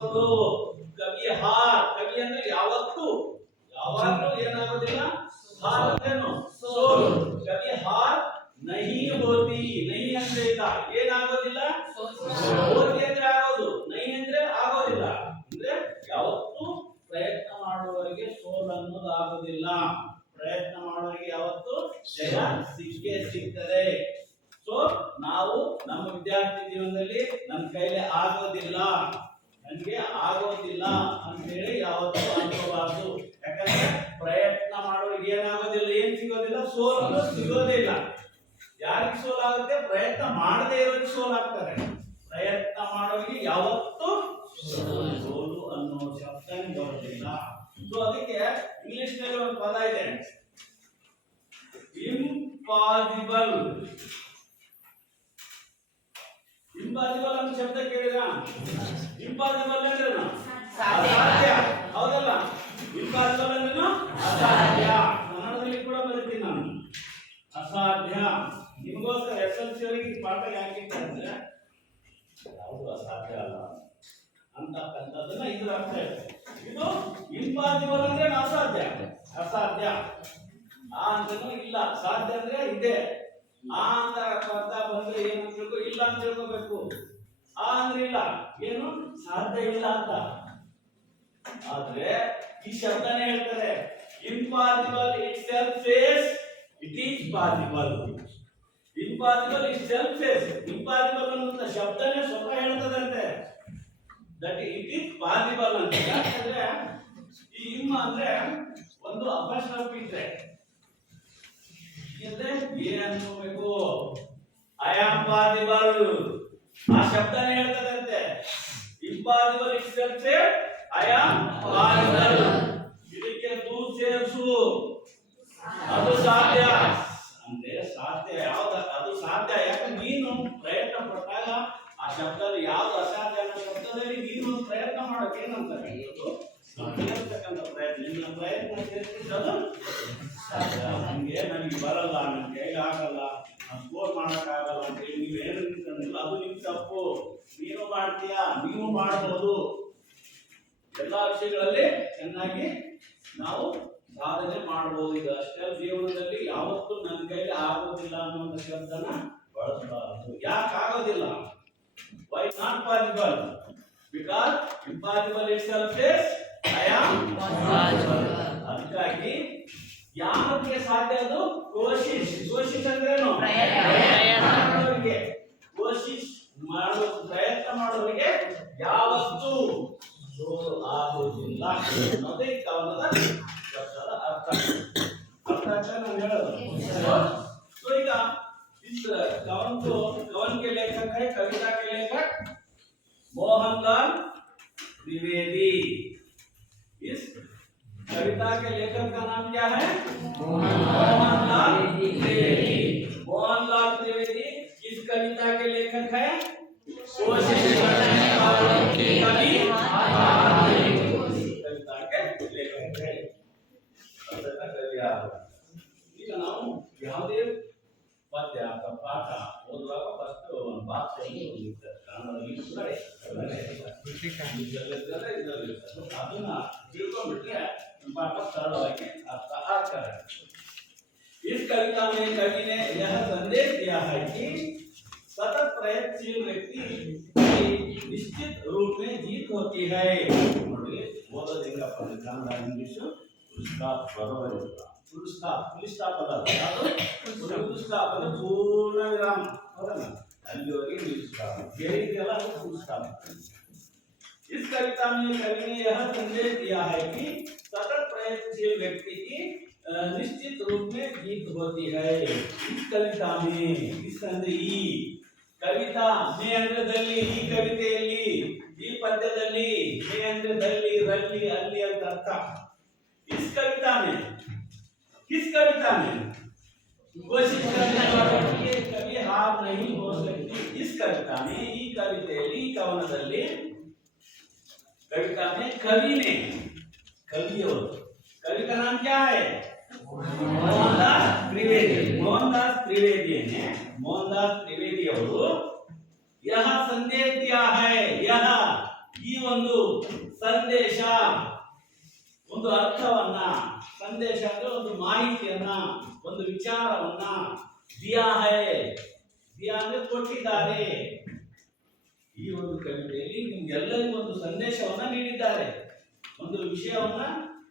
ಕವಿ ಹಾರ್, ಕವಿ ಅಂದ್ರೆ ಯಾವತ್ತು ಯಾವಾಗಲೂ ಏನಾಗೋದಿಲ್ಲ, ಹಾರ್ ಅಂದ್ರೇನು ಸೋಲು. ಕವಿ ಹಾರ್ ನಹಿ ಹೋತಿ, ನಹಿ ಅಂದ್ರೆ ಇಲ್ಲ, ಏನಾಗೋದಿಲ್ಲ, ಹೋತಿ ಅಂದ್ರೆ ಆಗೋದು, ನಹಿ ಅಂದ್ರೆ ಆಗೋದಿಲ್ಲ. ಅಂದ್ರೆ ಯಾವತ್ತು ಪ್ರಯತ್ನ ಮಾಡುವವರಿಗೆ ಸೋಲು ಅನ್ನೋದು ಆಗೋದಿಲ್ಲ, ಪ್ರಯತ್ನ ಮಾಡುವವರಿಗೆ ಯಾವತ್ತು ಜಯ ಸಿಕ್ಕೇ ಸಿಗ್ತದೆ. ಸೊ ನಾವು ನಮ್ಮ ವಿದ್ಯಾರ್ಥಿ ಜೀವನದಲ್ಲಿ ನನ್ನ ಕೈಲಿ ಆಗೋದಿಲ್ಲ, ನನಗೆ ಆಗೋದಿಲ್ಲ ಅಂತ ಹೇಳಿ ಯಾವತ್ತೂ ಅನ್ಕೋಬಾರ್ದು. ಯಾಕಂದ್ರೆ ಪ್ರಯತ್ನ ಮಾಡೋರಿಗೆ ಏನಾಗೋದಿಲ್ಲ, ಏನ್ ಸಿಗೋದಿಲ್ಲ, ಸೋಲು ಸಿಗೋದೇ ಇಲ್ಲ. ಯಾರಿಗೆ ಸೋಲಾಗುತ್ತೆ? ಪ್ರಯತ್ನ ಮಾಡದೇ ಇರೋರಿಗೆ ಸೋಲಾಗ್ತಾರೆ. ಪ್ರಯತ್ನ ಮಾಡೋರಿಗೆ ಯಾವತ್ತೂ ಸೋಲು ಅನ್ನೋ ಶಬ್ದನೇ ಬರೋದಿಲ್ಲ. ಸೊ ಅದಕ್ಕೆ ಇಂಗ್ಲಿಷ್ ನಲ್ಲಿ ಒಂದು ಪದ ಇದೆ, ಇಂಪಾಸಿಬಲ್. ಇಂಪಾಸಿಬಲ್ ಅನ್ನೋ ಶಬ್ದ ಕೇಳಿದ? ಇಂಪಾಸಿಬಲ್ ಅಂದ್ರೇನು? ಅಸಾಧ್ಯ, ಹೌದಲ್ಲ? ಇಂಪಾಸಿಬಲ್ ಅಂದ್ರೇನು? ಅಸಾಧ್ಯ. ಕನ್ನಡದಲ್ಲಿ ಕೂಡ ಬರೀತೀನಿ ನಾನು, ಅಸಾಧ್ಯ. ನಿಮಗೋಸ್ಕರ SLC ಅವರಿಗೆ ಪಾಠ ಯಾಕೆ ಅಂದ್ರೆ ಯಾವುದು ಅಸಾಧ್ಯ ಅಲ್ಲ ಅಂತಕ್ಕಂಥದ್ದನ್ನ ಇದ್ರ ಅರ್ಥ ಇದೆ. ಇದು ಇಂಪಾಸಿಬಲ್ ಅಂದ್ರೆ ಅಸಾಧ್ಯ, ಅಸಾಧ್ಯ. ಆ ಅಂತನೂ ಇಲ್ಲ, ಸಾಧ್ಯ ಅಂದ್ರೆ ಇದೆ. ಆ ಅಂತ ಅರ್ಥ ಬಂದ್ರೆ ಏನು ತಿಳ್ಕೊ, ಇಲ್ಲ ಅಂತ ತಿಳ್ಕೋಬೇಕು. ಆ ಅಂದ್ರೆ ಇಲ್ಲ, ಏನು ಸಾಧ್ಯ ಇಲ್ಲ ಅಂತ. ಆದ್ರೆ ಈ ಶಬ್ದನೇ ಹೇಳ್ತಾರೆ, impossible itself says it is possible. Impossible itself says, impossible ಅನ್ನೋ ಶಬ್ದನೇ ಸ್ವತಃ ಹೇಳ್ತದಂತೆ ದಟ್ ಇಟ್ ಈಸ್ ಪಾಸಿಬಲ್ ಅಂತ. ಯಾಕಂದ್ರೆ ಈ ಇಮ್ಮ ಅಂದ್ರೆ ಒಂದು ಅಪಶ್ರಫ್ ಇದ್ರೆ ಏನ್ ಅನ್ಕೋಬೇಕು, ಐ ಆಮ್ ಪಾಸಿಬಲ್, ಆ ಶಬ್ದನೇ ಹೇಳ್ತದಂತೆ. Impossible itself says I am possible. ಇದಕ್ಕೆ ತೂ ಸೇರಿಸು, ಅದು ಸಾಧ್ಯ ಅಂದ್ರೆ ಸಾಧ್ಯ. ಯಾವ್ದು ಅದು ಸಾಧ್ಯ? ಯಾಕಂದ್ರೆ ನೀನು ಪ್ರಯತ್ನ ಪಟ್ಟಾಗ ಆ ಶಬ್ದ ಯಾವ್ದು ಅಸಾಧ್ಯ ಅನ್ನೋ ಶಬ್ದದಲ್ಲಿ ನೀನು ಪ್ರಯತ್ನ ಮಾಡೋಕೆ ಏನಂತಾರೆ, ಪ್ರಯತ್ನ, ನಿನ್ನ ಪ್ರಯತ್ನ ಸೇರಿಸಿದ್ದು ಸಾಧ್ಯ. ನನಗೆ ಬರಲ್ಲ, ನನ್ನ ಕೈಲಿ ಆಗಲ್ಲ, ನಾನು ಸ್ಕೋರ್ ಮಾಡಕ್ಕಾಗಲ್ಲ ಅಂತ ಹೇಳಿ ನೀವು ಏನು ನಿಂತ್ಕೊಂಡಿಲ್ಲ, ಅದು ನಿಮ್ ತಪ್ಪು. ನೀನು ಮಾಡ್ತೀಯಾ, ನೀವು ಮಾಡಬಹುದು. ಎಲ್ಲಾ ವಿಷಯಗಳಲ್ಲಿ ಚೆನ್ನಾಗಿ ನಾವು ಸಾಧನೆ ಮಾಡಬಹುದು. ಇದು ಅಷ್ಟೇ ಜೀವನದಲ್ಲಿ ಯಾವತ್ತೂ ನನ್ನ ಕೈಲಿ ಆಗೋದಿಲ್ಲ ಅನ್ನೋ ಶಬ್ದನ ಬಳಸಬಾರದು. ಯಾಕೆ ಆಗೋದಿಲ್ಲ? Why not possible? Because impossible itself says I am possible. ಅದಕ್ಕಾಗಿ ಯಾರಿಗೆ ಸಾಧ್ಯ? ಅದು ಕೋಶಿಶ್. ಕೋಶಿಶ್ ಅಂದ್ರೇನು? ಮಾಡೋರಿಗೆ, ಕೋಶಿಶ್ ಮಾಡೋ ಪ್ರಯತ್ನ ಮಾಡೋರಿಗೆ ಯಾವತ್ತೂ ಸೋಲು ಆಗೋದಿಲ್ಲ ಅನ್ನೋದೇ ಈ ಕವನದ ಶಬ್ದದ ಅರ್ಥ. ಅರ್ಥ ನಾನು ಹೇಳೋದು. तो ಈಗ इस कवन के लेखक है, कविता के लेखक मोहनलाल त्रिवेदी। इस कविता के लेखक का नाम क्या है? मोहनलाल त्रिवेदी। मोहनलाल त्रिवेदी किस कविता के लेखक है? कोशिश करने वालों की कवि कविता के लेखक है। ಈಗ ನಾವು ಯಾವುದೇ ಪದ್ಯ ಅಥವಾ ಪಾಠ ಓದುವಾಗ ಫಸ್ಟ್ ಒಂದು ಬಾಕ್ಸ್ ಅದನ್ನ ತಿಳ್ಕೊಂಡ್ಬಿಟ್ರೆ ಪಾಠ ಸರಳವಾಗಿ ಅರ್ಥ ಆಗ್ತದೆ. इस कविता में कवि ने यह संदेश दिया है कि सतत प्रयत्नशील व्यक्ति की निश्चित रूप में जीत होती है। ನೋಡಿ ಓದೋದ್ರಿಂದ ಕನ್ನಡ ಇಂಗ್ಲಿಷ್ ಬರೋಬರಿ ಇಲ್ಲ. ಫುಲ್ ಸ್ಟಾಪ್ ಅಲ್ಲ, ಯಾವುದು ಫುಲ್ ಸ್ಟಾಪ್ ಅಂದ್ರೆ ಪೂರ್ಣ ವಿರಾಮ, ಹೌದಲ್ಲ? ಅಲ್ಲಿವರೆಗೆ ನಿಲ್ಲಿಸ್ತಾಪ ಹೇಳಿದೆಯಲ್ಲ, ಅದು ಫುಲ್ ಸ್ಟಾಪ್. इस कविता में कवि ने यह संदेश दिया है कि सतत प्रयत्नशील व्यक्ति की निश्चित रूप में जीत होती है। इस कविता में इस ಅಂದ್ರೆ ಈ ಕವಿತಾ ಮೇ ಅಂದ್ರದಲ್ಲಿ, ಈ ಕವಿತೆಯಲ್ಲಿ, ಈ ಪದ್ಯದಲ್ಲಿ, ಮೇ ಅಂದ್ರದಲ್ಲಿ, ರಲ್ಲಿ, ಅಲ್ಲಿ ಅಂತ ಅರ್ಥ. इस कविता में, किस कविता में? कोशिश करने वालों की कभी हार नहीं हो सकती। इस कविता में, ಈ ಕವಿತೆಯಲ್ಲಿ, ಈ ಕವನದಲ್ಲಿ, कविता में कवि ने, कवियों, कवि का नाम क्या है? मोहनदास त्रिवेदी। मोहनदास त्रिवेदी ने, मोहनदास त्रिवेदी ಅವರು यह संदेश दिया है। यह ಈ ಒಂದು ಸಂದೇಶ, ಒಂದು ಅರ್ಥವನ್ನ, ಸಂದೇಶ ಅಂದ್ರೆ ಒಂದು ಮಾಹಿತಿಯನ್ನ, ಒಂದು ವಿಚಾರವನ್ನ ದಿಯಾ ಹೈ, ದಿಯಾ ಅಂದ್ರೆ ಕೊಟ್ಟಿದ್ದಾರೆ. ಈ ಒಂದು ಕವಿತೆಯಲ್ಲಿ ನಿಮ್ಗೆಲ್ಲರಿಗೂ ಒಂದು ಸಂದೇಶವನ್ನ ನೀಡಿದ್ದಾರೆ, ಒಂದು ವಿಷಯವನ್ನ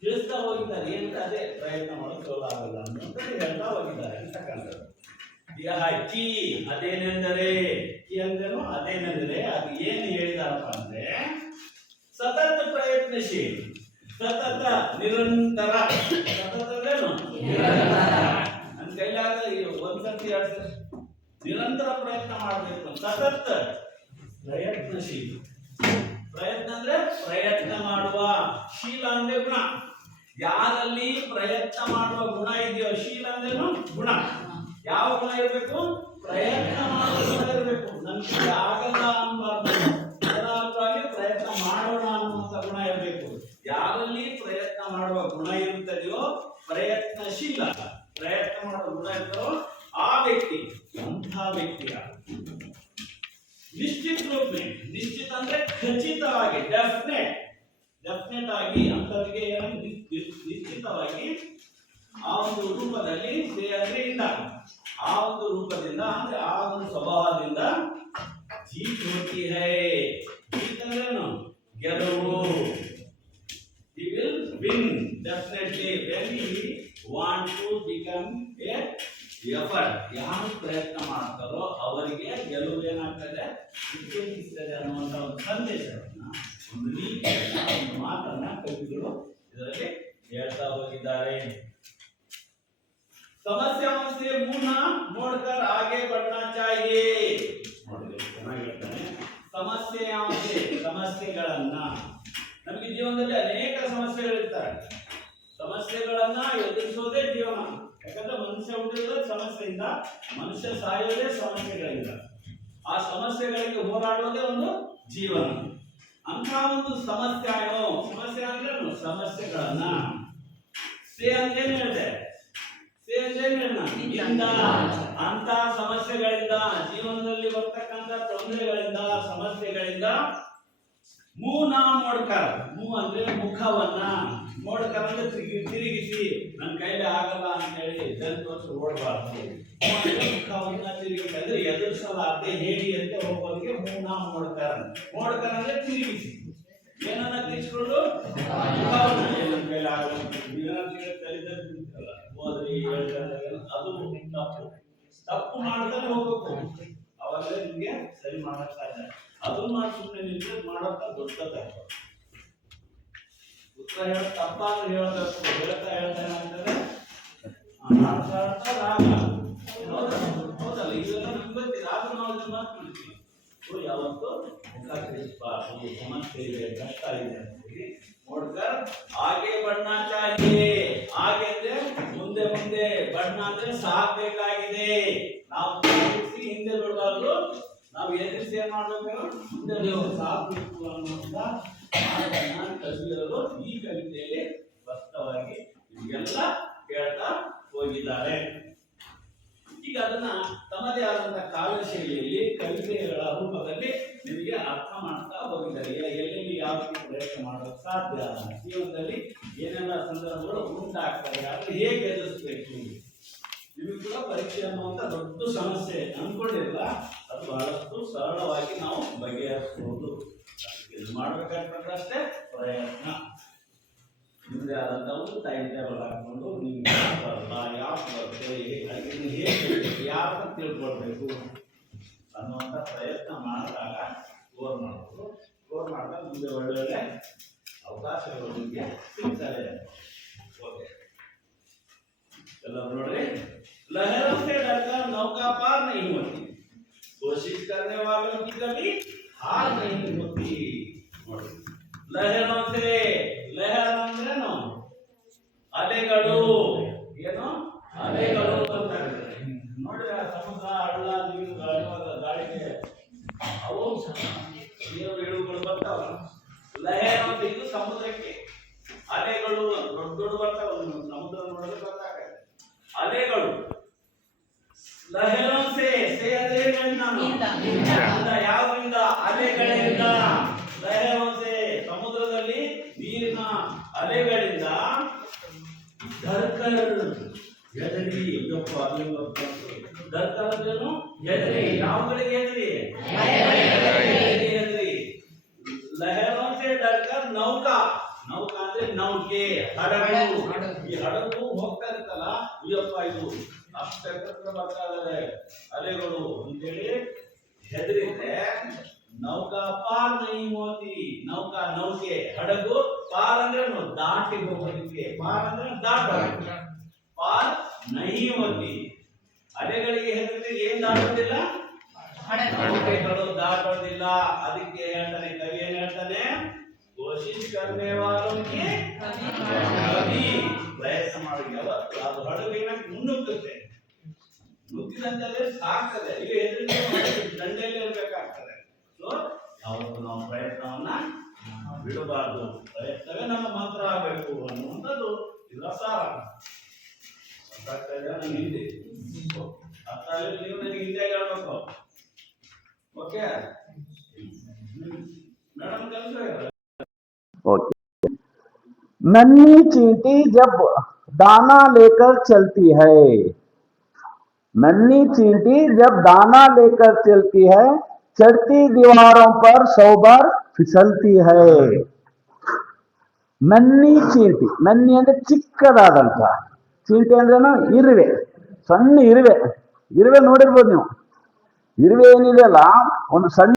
ತಿಳಿಸ್ತಾ ಹೋಗಿದ್ದಾರೆ. ಏನಂತ ಅದೇ ಪ್ರಯತ್ನ ಮಾಡೋದು ಸೋಲ ಆಗಲ್ಲ ಅಂತ ಹೇಳ್ತಾ ಹೋಗಿದ್ದಾರೆ ಅಂತಕ್ಕಂಥದ್ದು. ಕಿ ಅದೇನೆಂದರೆ, ಕಿ ಅಂದ್ರೇನು ಅದೇನೆಂದರೆ, ಅದು ಏನು ಹೇಳಿದಾರಪ್ಪ ಅಂದ್ರೆ ಸತತ ಪ್ರಯತ್ನಶೀಲ, ಸತತ ನಿರಂತರ, ಸತತ ಅಂದ್ರೇನು ನನ್ನ ಕೈಲಾಗ ಒಂದ್ಸತಿ ಎರಡು ಸತಿ ನಿರಂತರ ಪ್ರಯತ್ನ ಮಾಡಬೇಕು. ಸತತ ಪ್ರಯತ್ನಶೀಲ, ಪ್ರಯತ್ನ ಅಂದ್ರೆ ಪ್ರಯತ್ನ ಮಾಡುವ, ಶೀಲ ಅಂದ್ರೆ ಗುಣ. ಯಾರಲ್ಲಿ ಪ್ರಯತ್ನ ಮಾಡುವ ಗುಣ ಇದೆಯೋ, ಶೀಲ ಅಂದ್ರೇನು ಗುಣ. ಯಾವ ಗುಣ ಇರಬೇಕು? ಪ್ರಯತ್ನ ಮಾಡುವ ಗುಣ ಇರಬೇಕು. ನನ್ಗೆ ಆಗಲ್ಲ ಅನ್ನಬಾರ್ದು, ನಿರಂತರವಾಗಿ ಪ್ರಯತ್ನ ಮಾಡೋಣ ಅನ್ನುವಂತ ಗುಣ ಇರಬೇಕು. ಯಾರಲ್ಲಿ ಪ್ರಯತ್ನ ಮಾಡುವ ಗುಣ ಇರುತ್ತದೆಯೋ, ಪ್ರಯತ್ನಶೀಲ, ಪ್ರಯತ್ನ ಮಾಡುವ ಗುಣ ಇರ್ತದೋ ಆ ವ್ಯಕ್ತಿ, ಅಂಥ ವ್ಯಕ್ತಿಯ ನಿಶ್ಚಿತ ರೂಪ, ನಿಶ್ಚಿತ ಅಂದ್ರೆ ಖಚಿತವಾಗಿ, ಡೆಫಿನೆಟ್ ಆಗಿ ಅಂತವರಿಗೆ ನಿಶ್ಚಿತವಾಗಿ ಆ ಒಂದು ರೂಪದಲ್ಲಿ ಅಂದ್ರೆ ಇಂದ, ಆ ಒಂದು ರೂಪದಿಂದ ಅಂದ್ರೆ ಆ ಒಂದು ಸ್ವಭಾವದಿಂದ ಜೀತ್ ಹೋತಿ ಹೈ. ಜೀತ್ ಅಂದ್ರೇನು? ಗೆಲುವು. He will win definitely when he want to become a effort. ಯಾರು ಪ್ರಯತ್ನ ಮಾಡ್ತಾರೋ ಅವರಿಗೆ ಗೆಲುವು ಏನಾಗ್ತದೆ, ಸಿದ್ಧಿಸ್ತದೆ ಅನ್ನುವಂಥ ಒಂದು ಸಂದೇಶವನ್ನ, ಒಂದು ನೀತಿಯನ್ನ, ಒಂದು ಮಾತನ್ನ ಕವಿಗಳು ಇದರಲ್ಲಿ ಹೇಳ್ತಾ ಹೋಗಿದ್ದಾರೆ. ಸಮಸ್ಯೆओं से मुंह ना मोड़कर आगे बढ़ना चाहिए. ನೋಡಿ ಚೆನ್ನಾಗಿ ಹೇಳ್ತಾನೆ. ಸಮಸ್ಯೆओं से, ಸಮಸ್ಯೆಗಳನ್ನ, ನಮಗೆ ಜೀವನದಲ್ಲಿ ಅನೇಕ ಸಮಸ್ಯೆಗಳಿರ್ತಾರೆ. ಸಮಸ್ಯೆಗಳನ್ನ ಎದುರಿಸೋದೇ ಜೀವನ. ಯಾಕಂದ್ರೆ ಮನುಷ್ಯ ಹುಟ್ಟಿರೋದೇ ಸಮಸ್ಯೆಯಿಂದ, ಮನುಷ್ಯ ಸಾಯೋದೇ ಸಮಸ್ಯೆಗಳಿಂದ. ಆ ಸಮಸ್ಯೆಗಳಿಗೆ ಹೋರಾಡೋದೇ ಒಂದು ಜೀವನ. ಅಂತ ಒಂದು ಸಮಸ್ಯೆ ಅಂದ್ರೆ ಸಮಸ್ಯೆಗಳನ್ನ ಸೇ ಅಂತ ಹೇಳಿದೆ, ಅಂತ ಸಮಸ್ಯೆಗಳಿಂದ, ಜೀವನದಲ್ಲಿ ಬರ್ತಕ್ಕಂಥ ತೊಂದರೆಗಳಿಂದ, ಸಮಸ್ಯೆಗಳಿಂದ ಮೂನಾ ಮೋಡ್ಕರ್, ಮೂ ಅಂದ್ರೆ ಮುಖವನ್ನ, ಮೋಡ್ಕರ್ ಅಂದ್ರೆ ತಿರುಗಿಸಿ, ನನ್ನ ಕೈಲಿ ಆಗಲ್ಲ ಅಂತ ಹೇಳಿ ಜಲ್ಪೋಸ್ ಓಡಬಾರ್ದು. ಮುಖವನ್ನ ತಿರುಗಿಸಿ ಅಂದ್ರೆ ಎದುರಿಸಲಾರ್ದೆ ಹೇಳಿ ಅಂತ ಹೋಗೋದಕ್ಕೆ ಮೂನಾ ಮೋಡ್ಕರ್. ಮೋಡ್ಕರ್ ಅಂದ್ರೆ ತಿರುಗಿಸಿ, ಏನನ್ನ ತಿರ್ಸ್ಕೊಂಡು ನನ್ನ ಕೈಲಿ ಆಗಲ್ಲ, ಹೋದ್ರಿ ಅದು ತಪ್ಪು ಮಾಡ್ತಾನೆ ಹೋಗ್ಬೇಕು. ಅವಾಗ ನಿಮ್ಗೆ ಸರಿ ಮಾಡಕ್ ಸಾಧ್ಯ. ಅದು ಮಾಡಿ ಸುಮ್ಮನೆ ನಿಂತು ಮಾಡೋಕ ದೊಡ್ಡ ತಪ್ಪು. ಉತ್ತರ ಹೇಳ ತಪ್ಪಾದ್ರೆ ಹೇಳಬೇಕು, ಹೇಳ್ತಾ ಏನಾಗ್ತದೆ ರಾಗ. ಹೌದಲ್ಲ, ಇದೆಲ್ಲ ನಿಮ್ಗೆ ಗೊತ್ತಿದೆ. ಆದ್ರೂ ನಾವು ಇದನ್ನ ಮಾಡ್ತೀವಿ. ಯಾವತ್ತು ಮುಖ ತಿಳಿಸಬಾರ್ದು, ಸಮಸ್ಯೆ ಇದೆ, ಕಷ್ಟ ಇದೆ ಅಂತೇಳಿ ನೋಡ್ಕರ್ ಹಾಗೆ ಬಣ್ಣ ಚಾಹಿಯೇ. ಹಾಗೆ ಅಂದ್ರೆ ಮುಂದೆ ಮುಂದೆ, ಬಣ್ಣ ಅಂದ್ರೆ ಸಾಕ್ಬೇಕಾಗಿದೆ. ನಾವು ಹಿಂದೆ ಬಿಡಬಾರ್ದು, ನಾವು ಎದುರಿಸಿ ಏನ್ ಮಾಡ್ಬೇಕು, ಮುಂದೆ ಸಾಕ್ಬೇಕು ಅನ್ನುವಂತ ಕವಿಯರು ಈ ಕವಿತೆಯಲ್ಲಿ ಸ್ಪಷ್ಟವಾಗಿ ಇದೆಲ್ಲ ಹೇಳ್ತಾ ಹೋಗಿದ್ದಾರೆ. ಈಗ ಅದನ್ನ ತಮ್ಮದೇ ಆದಂತಹ ಕಾವ್ಯ ಶೈಲಿಯಲ್ಲಿ, ಕವಿತೆಗಳ ರೂಪದಲ್ಲಿ ನಿಮಗೆ ಅರ್ಥ ಮಾಡ್ತಾ ಹೋಗಿದ್ದಾರೆ. ಎಲ್ಲೆಲ್ಲಿ ಯಾವ ರೀತಿ ಪ್ರಯತ್ನ ಮಾಡೋದು ಸಾಧ್ಯ, ಜೀವನದಲ್ಲಿ ಏನೆಲ್ಲ ಸಂದರ್ಭಗಳು ಉಂಟಾಗ್ತವೆ, ಅದು ಹೇಗೆ ಎದುರಿಸಬೇಕು. ನಿಮಗೆ ಕೂಡ ಪರೀಕ್ಷೆ ಅನ್ನುವಂಥ ದೊಡ್ಡ ಸಮಸ್ಯೆ ಅನ್ಕೊಂಡಿರಲ್ಲ, ಅದು ಬಹಳಷ್ಟು ಸರಳವಾಗಿ ನಾವು ಬಗೆಹರಿಸಬಹುದು. ಇದು ಮಾಡ್ಬೇಕಾಗ್ತದಷ್ಟೇ ಪ್ರಯತ್ನ. ನಿಮ್ಮದೇ ಆದಂಥ ಒಂದು ಟೈಮ್ ಟೇಬಲ್ ಹಾಕೊಂಡು ನಿಮ್ಗೆ ಬರಲ್ಲ, ಯಾಕೆ ಬರುತ್ತೆ, ಹೇಗೆ ಯಾರು ತಿಳ್ಕೊಳ್ಬೇಕು ಅನ್ನುವಂಥ ಪ್ರಯತ್ನ ಮಾಡಿದಾಗ ಸ್ಕೋರ್ ಮಾಡ್ಬೋದು. ಸ್ಕೋರ್ ಮಾಡಿದಾಗ ಮುಂದೆ ಒಳ್ಳೊಳ್ಳೆ ಅವಕಾಶಗಳು ನಿಮಗೆ ಸಿಗ್ತವೆ. ಓಕೆ, ಎಲ್ಲ ನೋಡ್ರಿ. लहरों से डरकर नौका पार नहीं होती, कोशिश करने वालों की कभी हार नहीं होती. लहरों से, लहर ಅಂದ್ರೇನು? ಅಲೆಗಳು. ಏನು ಅಲೆಗಳು ಅಂತಾರೆ ನೋಡ್ರಿ. ಸಮುದ್ರ, ಹಳ್ಳ, ನೀರು, ಗಾಳಿಗೆ ಅವು ನೀರು ಇಳುಗಳು ಬರ್ತಾವ. ಲಹರ ಅಂತ ಇದು ಸಮುದ್ರಕ್ಕೆ, ಅಲೆಗಳು ದೊಡ್ಡ ದೊಡ್ಡ ಬರ್ತಾವ. ಸಮುದ್ರ ನೋಡಿದ್ರೆ ಗೊತ್ತಾಗ ಅಲೆಗಳು. ಲಹರೋं से ಅಲೆಗಳಿಂದ, ಯಾವ್ದ್ರಿಂದ? ಅಲೆಗಳಿಂದ. ಲಹರೋं से ಹೆದರಿ ಯಪ್ಪ ಅಲ್ಲಿಂದ ಡರ್ಕ್ ಅನ್ನೋದೇನು ಹೆದರಿ ಯಾವಗಳಿಗೆ ಹೆದರಿ ಹೆದರಿ ಲಹರೋं से डरकर नौका नौका ಅಂದ್ರೆ ನೌಕೆ ಹಡಗು ಈ ಹಡಗು ಹೋಗ್ತಾ ಇರ್ತಲ್ಲ ಅಯ್ಯಪ್ಪ ಇದು ಅಷ್ಟು ಎತ್ತರ ಬರ್ತಾ ಇದಾವೆ ಅಲೆಗಳು ಅಂತೇಳಿ ಹೆದರಿದ್ರೆ ನೌಕಾ ಪಾರ್ ನಹಿ ಹೋತಿ ನೌಕಾ ನೌಕೆ ಹಡಗು ಪಾರ್ ಅಂದ್ರೆ ದಾಟಿ ಹೋಗೋದಕ್ಕೆ ಪಾರ್ ಅಂದ್ರೆ ದಾಟೋದಕ್ಕೆ ಪಾರ್ ನಹಿ ಹೋತಿ ಅಲೆಗಳಿಗೆ ಹೆದರಿದ್ರೆ ಏನ್ ದಾಟೋದಿಲ್ಲ ನೌಕೆಗಳು ದಾಟೋದಿಲ್ಲ ಅದಕ್ಕೆ ಹೇಳ್ತಾನೆ ಕವಿ ಏನ್ ಹೇಳ್ತಾನೆ ಕೋಶಿಶ್ ಕರ್ನೆ ವಾಲೋಂಗೆ ಕವಿ ಪ್ರಯತ್ನ ಮಾಡಿ ಯಾವತ್ತು ಅದು ಹಡಗಿನ ಮುನ್ನುಗ್ಗುತ್ತೆ ನುಗ್ಗಿದಂತೆ ಸಾಕ್ತದೆ ಈಗ ಎದುರಿಗೆ ದಂಡೆಯಲ್ಲಿ ಇರಬೇಕಾಗ್ತದೆ ಸೊ ಯಾವತ್ತು ನಾವು ಪ್ರಯತ್ನವನ್ನ ಬಿಡಬಾರ್ದು ಪ್ರಯತ್ನವೇ ನಮ್ಮ ಮಂತ್ರ ಆಗಬೇಕು ಅನ್ನುವಂಥದ್ದು ಇದರ ಸಾರ ನನಗೆ ಹಿಂದೆ ಅರ್ಥ ನೀವು ನನಗೆ ಹಿಂದೆ ಹೇಳ್ಬೇಕು ओके मैडम कैसे ओके नन्ही चींटी जब दाना लेकर चलती है नन्ही चींटी जब दाना लेकर चलती है चढ़ती दीवारों पर 100 बार फिसलती है नन्ही चींटी नन्ही ಅಂದ್ರೆ ಚಿಕ್ಕದಾದಂತ ಚೀಂಟಿ ಅಂದ್ರೇನು ಇರುವೆ ಸಣ್ಣ ಇರುವೆ ಇರುವೆ ನೋಡಿರ್ಬೋದು ನೀವು ಇರುವೆ ಏನಿದೆಯಲ್ಲ ಒಂದು ಸಣ್ಣ